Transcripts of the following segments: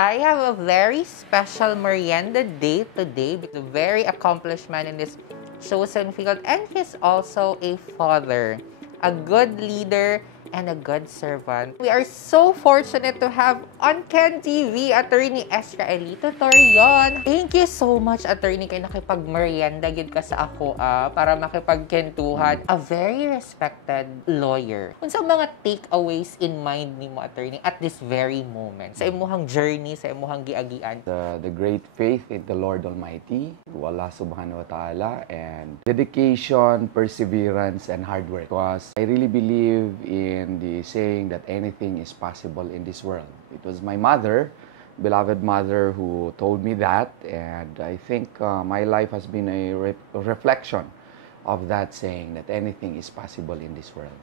I have a very special merienda day today. He's a very accomplished man in this chosen field, and he's also a father, a good leader, and a good servant. We are so fortunate to have on Kenn TV, Atty. Israelito Torreon. Thank you so much, Atty. Kay nakipag-merienda gid ka sa ako para makipag-Kenntuhan. A very respected lawyer. Unsa mga takeaways in mind nimo, Atty., at this very moment sa imuhang journey, sa imuhang giagian? The great faith in the Lord Almighty, to Allah Subhanahu wa Ta'ala, and dedication, perseverance, and hard work. Because I really believe in the saying that anything is possible in this world. It was my mother, beloved mother, who told me that, and I think my life has been a reflection of that saying, that anything is possible in this world.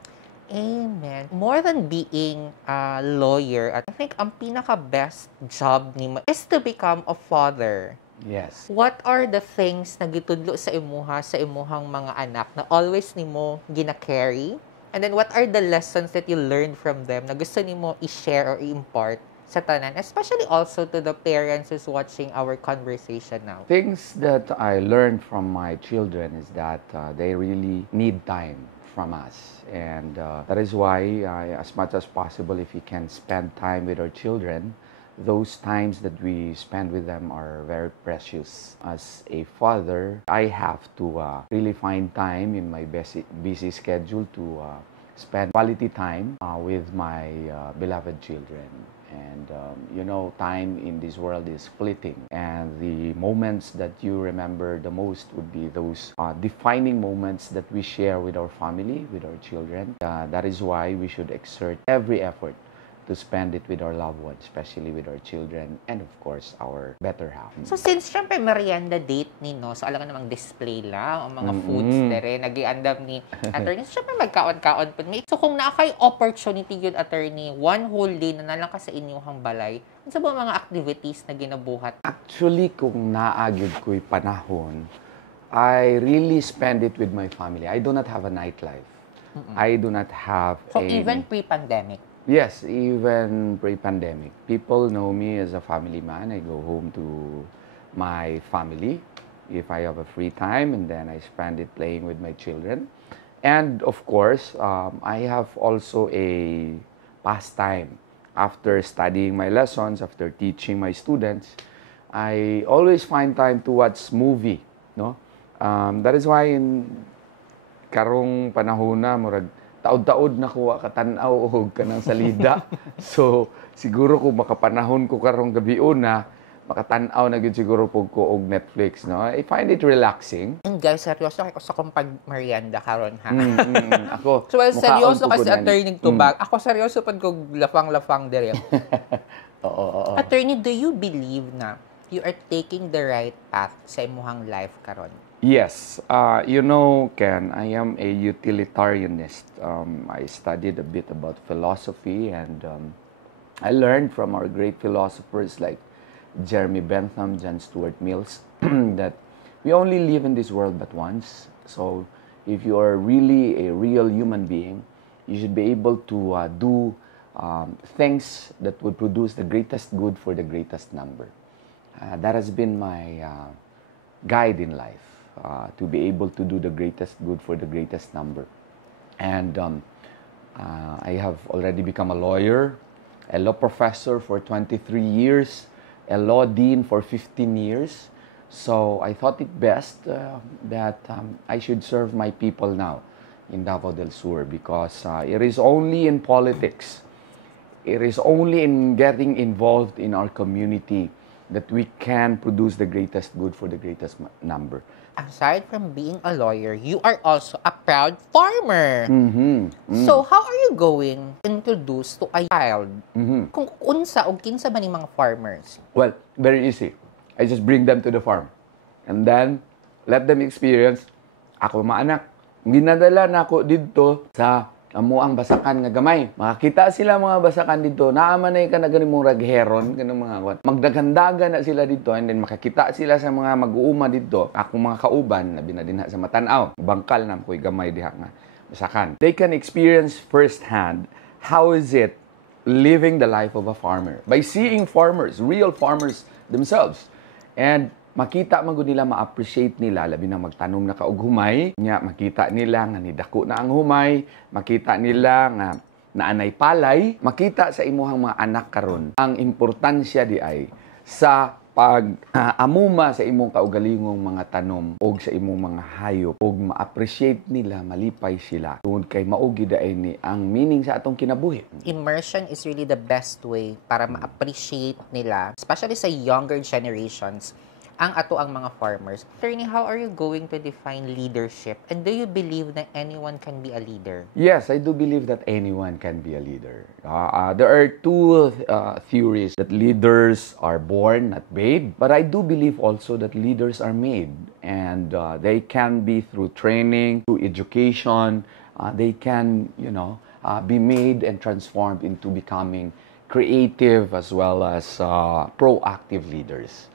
Amen. More than being a lawyer, I think ang pinaka-best job nimo is to become a father. Yes. What are the things na gitudlo sa imuha, sa imuhang mga anak na always nimo gina-carry? And then what are the lessons that you learned from them na gusto nimo i-share or i-impart sa tanan, especially also to the parents who's watching our conversation now? Things that I learned from my children is that they really need time from us. And that is why, as much as possible, if we can spend time with our children, those times that we spend with them are very precious. As a father, I have to really find time in my busy schedule to spend quality time with my beloved children. And you know, time in this world is fleeting, and the moments that you remember the most would be those defining moments that we share with our family, with our children. That is why we should exert every effort to spend it with our loved ones, especially with our children, and of course, our better half. So since syempre merienda date ni, no, so alam nga namang display lang, ang mga foods dere, nag-iandam ni Atty. So syempre magkaon-kaon po. So kung nakay opportunity yun, Atty., one whole day na nalang ka sa inyong balay, ano sa mga activities na ginabuhat? Actually, kung naagid ko'y panahon, I really spend it with my family. I do not have a nightlife. I do not have So even pre-pandemic? Yes, even pre-pandemic. People know me as a family man. I go home to my family if I have a free time, and then I spend it playing with my children. And of course, I have also a pastime. After studying my lessons, after teaching my students, I always find time to watch movie. No, that is why in karong panahon na murag taod-taod na kuha katanaw og kanang salida. So siguro kung makapanahon ko karong gabion na makatanaw na gyud siguro pug ko og Netflix, no. I find it relaxing. And guys, seryoso ako sa kung pag-merienda karon ha. Ako. So well, seryoso kasi Atty. Tubag. Ako seryoso pud ko lafang-lafang dire. Oo. Atty., do you believe na you are taking the right path sa imuhang life karon? Yes. You know, Ken, I am a utilitarianist. I studied a bit about philosophy, and I learned from our great philosophers like Jeremy Bentham, John Stuart Mills, that we only live in this world but once. So if you are really a real human being, you should be able to do things that would produce the greatest good for the greatest number. That has been my guide in life. To be able to do the greatest good for the greatest number. And I have already become a lawyer, a law professor for 23 years, a law dean for 15 years. So I thought it best that I should serve my people now in Davao del Sur, because it is only in politics, it is only in getting involved in our community that we can produce the greatest good for the greatest number. Aside from being a lawyer, you are also a proud farmer. So, how are you going to introduce to a child kung unsa o kinsa ba ni mga farmers? Well, very easy. I just bring them to the farm. And then, let them experience. Ako mga anak, ginadala na ako dito sa amuang basakan nga gamay. Makakita sila mga basakan dito, naamanay ka na ganing mong ragheron, ganung mga kwan. Magdagandaga na sila dito, and then makakita sila sa mga mag-uuma dito. Akong mga kauban, labi na din sa matanaw. Bangkal na ko'y gamay diha nga basakan. They can experience firsthand how is it living the life of a farmer. By seeing farmers, real farmers themselves. And makita man gud nila, ma-appreciate nila, labi na magtanom na kaog humay, nya makita nila nga nidako na ang humay, makita nila nga naanay palay, makita sa imuhang mga anak karon ang importansya di ay sa pag-amuma sa imong kaugalingong mga tanom o sa imong mga hayop o ma-appreciate nila, malipay sila. Tungod kay maugi daay ni ang meaning sa atong kinabuhi. Immersion is really the best way para ma-appreciate nila, especially sa younger generations, ang ato ang mga farmers. Attorney, how are you going to define leadership? And do you believe that anyone can be a leader? Yes, I do believe that anyone can be a leader. There are two theories that leaders are born, not made. But I do believe also that leaders are made. And they can be through training, through education. They can, be made and transformed into becoming creative as well as proactive leaders.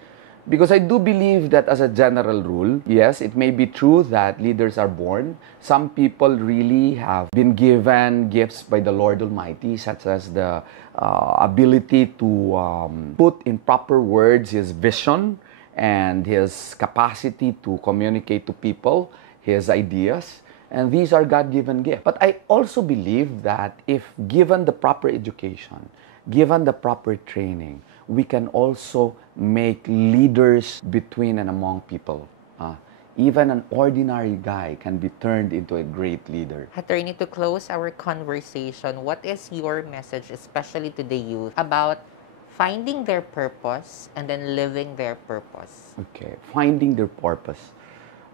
Because I do believe that as a general rule, yes, it may be true that leaders are born. Some people really have been given gifts by the Lord Almighty, such as the ability to put in proper words His vision and His capacity to communicate to people His ideas. And these are God-given gifts. But I also believe that if given the proper education, given the proper training, we can also make leaders between and among people. Even an ordinary guy can be turned into a great leader. Attorney, to close our conversation, what is your message, especially to the youth, about finding their purpose and then living their purpose? Okay, finding their purpose.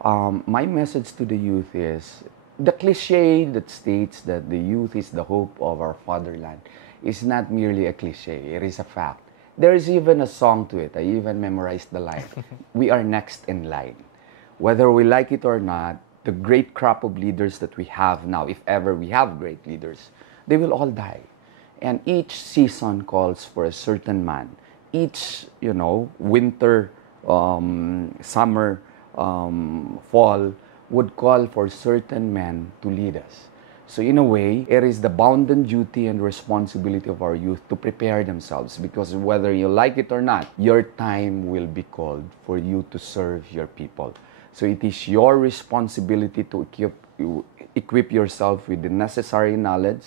My message to the youth is, the cliche that states that the youth is the hope of our fatherland is not merely a cliche, it is a fact. There is even a song to it. I even memorized the line. We are next in line. Whether we like it or not, the great crop of leaders that we have now, if ever we have great leaders, they will all die. And each season calls for a certain man. Each, winter, summer, fall would call for certain men to lead us. So in a way, it is the bounden duty and responsibility of our youth to prepare themselves, because whether you like it or not, your time will be called for you to serve your people. So it is your responsibility to equip yourself with the necessary knowledge,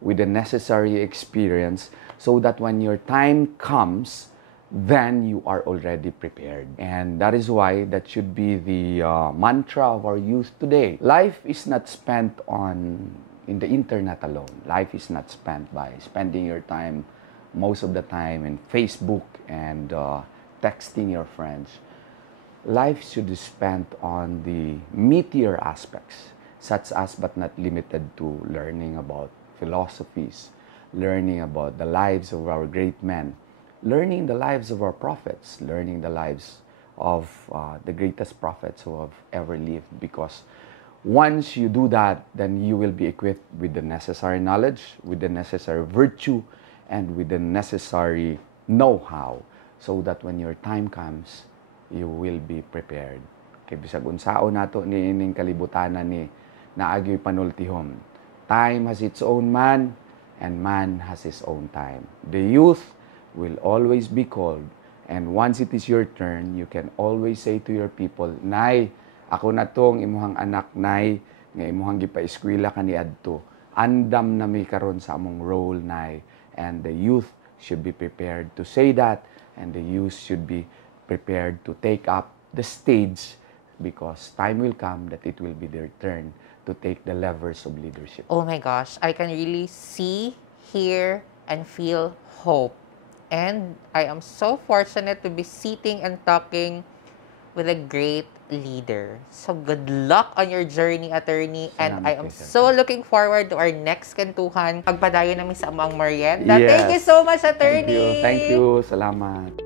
with the necessary experience, so that when your time comes, then you are already prepared. And that is why that should be the mantra of our youth today. Life is not spent in the internet alone. Life is not spent by spending your time, most of the time, in Facebook and texting your friends. Life should be spent on the meatier aspects, such as but not limited to learning about philosophies, learning about the lives of our great men, learning the lives of our prophets, learning the lives of the greatest prophets who have ever lived. Because once you do that, then you will be equipped with the necessary knowledge, with the necessary virtue, and with the necessary know-how, so that when your time comes, you will be prepared. Kay bisag unsaon nato ni ining kalibutanan ni naagyoy panultihom. Time has its own man, and man has his own time. The youth will always be called, and once it is your turn, you can always say to your people, Nay, ako na tong imuhang anak, Nay, nga imuhang gipa-eskwela kaniadto. Andam na mi karon sa among role, Nay. And the youth should be prepared to say that, and the youth should be prepared to take up the stage, because time will come that it will be their turn to take the levers of leadership. Oh my gosh, I can really see, hear, and feel hope. And I am so fortunate to be sitting and talking with a great leader. So good luck on your journey, attorney. And I am so looking forward to our next Kenntuhan. Pagpadayo namin sa amang Merienda. Yes. Thank you so much, attorney. Thank you. Salamat.